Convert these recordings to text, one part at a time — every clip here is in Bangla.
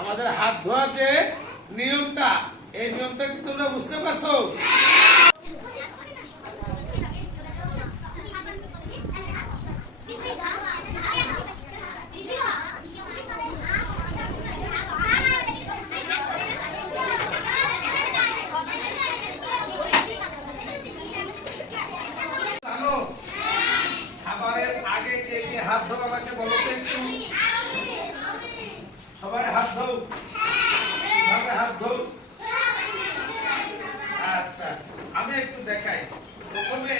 আমাদের হাত ধোয়া যে নিয়মটা, এই নিয়মটা কি তোমরা বুঝতে পারছো? জানো খাবারের আগে কে কে হাত ধোয়া আমাকে বলো তো একটু। সবাই হাত ধোও, কিভাবে হাত ধোও? আচ্ছা, আমি একটু দেখাই। প্রথমে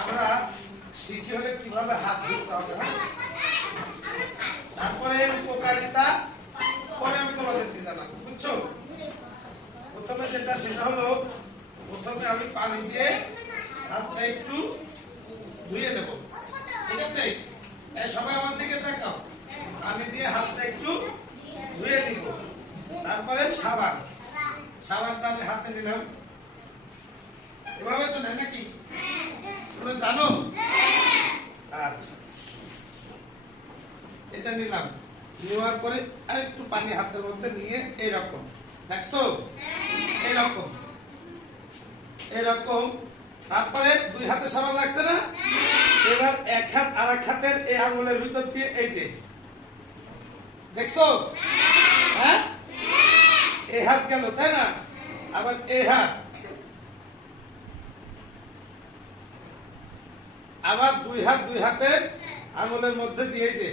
আমরা শিখি হলে কিভাবে হাত ধুতে হবে, হ্যাঁ? তারপরে উপকারিতা পরে আমি তোমাদেরকে জানাবো, বুঝছো? প্রথমে যেটা সেটা হলো, প্রথমে আমি পানি দিয়ে হাতটা একটু ধুয়ে নেব, ঠিক আছে? সবাই আমার দিকে দেখাও। পানি দিয়ে হাতটা একটু ধুয়ে নিব, তারপরে সাবানটা আমি হাতে নিলাম। এভাবে তো নেই নাকি? তোমরা জানো? আচ্ছা, এটা নিলাম, নেওয়ার পরে আর একটু পানি হাতের মধ্যে নিয়ে এইরকম, দেখছো? এইরকম তারপরে দুই হাতে সাবান লাগছে না? এবার এক হাত আর এক হাতের এই আঙুলের ভিতর দিয়ে এই যে, দেখছো? হ্যাঁ, এই হাত গেল, তাই না? আবার এই হাত, আবার দুই হাতের আঙুলের মধ্যে দিয়ে যে,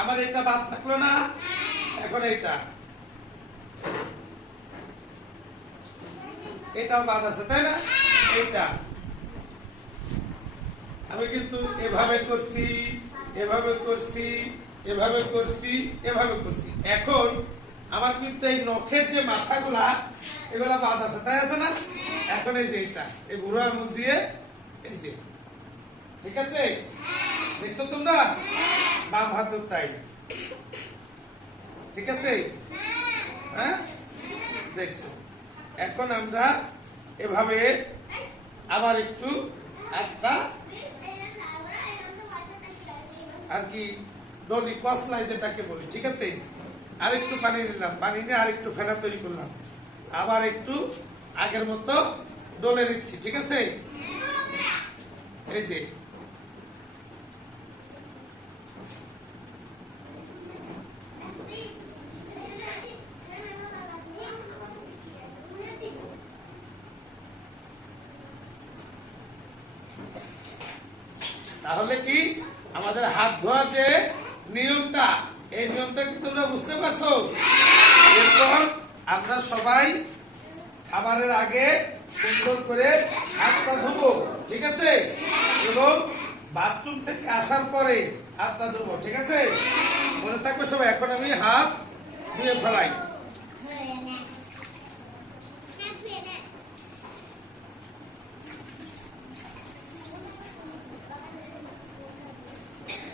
আবার এটা বাদ থাকলো না? এখন এটাও বাদ আছে, তাই না? এইটা আমি কিন্তু এভাবে করছি, এভাবে করছি, এভাবে করছি, এভাবে করছি। এখন আমার কিন্তু এই নখের যে মাথাগুলা, এগুলা বাদ আছে, তাই আছে না? এখন এই যে এটা, এই বুড়ো আঙুল দিয়ে এই যে, ঠিক আছে? দেখছো তোমরা? বাম হাতের তাই, ঠিক আছে? হ্যাঁ, দেখছো? এখন আমরা এভাবে আবার একটু একটা আর কি ডলি কসলাই যেটাকে বলি, ঠিক আছে? আরেকটু পানি নিলাম, পানি নিয়ে আরেকটু ফেনা তৈরি করলাম, আবার একটু আগের মতো ডলে নিচ্ছি, ঠিক আছে? এই যে তাহলে কি আমাদের হাত ধোয়া যে নিয়মটা, এই নিয়মটা কি তোমরা বুঝতে পারছো? এরপর আমরা সবাই খাবারের আগে সুন্দর করে হাতটা ধুবো, ঠিক আছে? এবং বাথরুম থেকে আসার পরে হাতটা ধুবো, ঠিক আছে? মনে থাকবে সবাই। এখন আমি হাত ধুয়ে ফেলাই।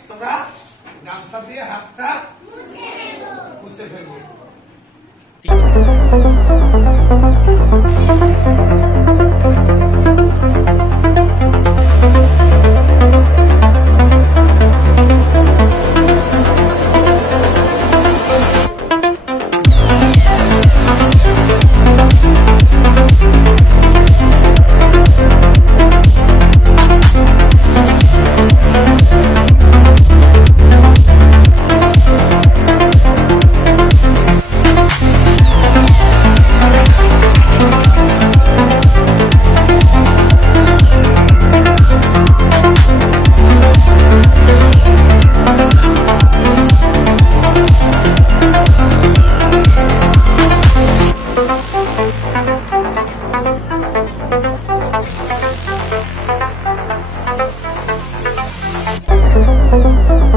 তোমরা গামছা দিয়ে হাতটা মুছে ফেলবো। Thank you.